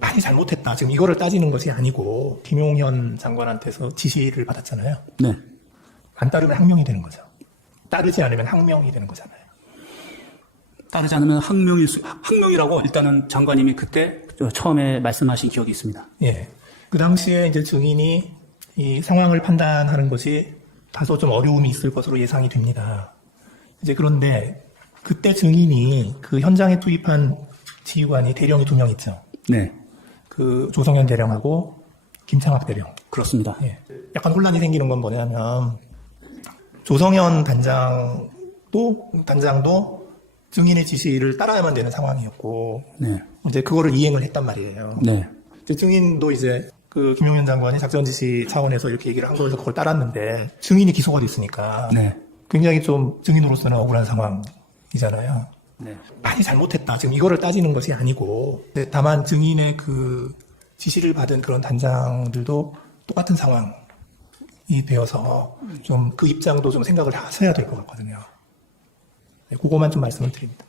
많이 잘못했다. 지금 이거를 따지는 것이 아니고 김용현 장관한테서 지시를 받았잖아요. 네. 안 따르면 항명이 되는 거죠. 따르지 않으면 항명이 되는 거잖아요. 따르지 않으면 항명일 수, 항명이라고 일단은 장관님이 그때 저 처음에 말씀하신 기억이 있습니다. 예. 그 당시에 이제 증인이 이 상황을 판단하는 것이 다소 좀 어려움이 있을 것으로 예상이 됩니다. 이제 그런데 그때 증인이 그 현장에 투입한 지휘관이 대령이 두 명 있죠. 네. 그 조성현 대령하고 김창학 대령. 그렇습니다. 예. 약간 혼란이 생기는 건 뭐냐면 조성현 단장도 단장도 증인의 지시를 따라야만 되는 상황이었고 네. 이제 그거를 이행을 했단 말이에요. 네. 이제 증인도 이제 그 김용현 장관이 작전 지시 차원에서 이렇게 얘기를 한 거에서 그걸 따랐는데 증인이 기소가 됐으니까 네. 굉장히 좀 증인으로서는 억울한 상황이잖아요. 네. 많이 잘못했다. 지금 이거를 따지는 것이 아니고 근데 다만 증인의 그 지시를 받은 그런 단장들도 똑같은 상황이 되어서 좀 그 입장도 좀 생각을 하셔야 될 것 같거든요. 네, 그거만 좀 말씀을 드립니다.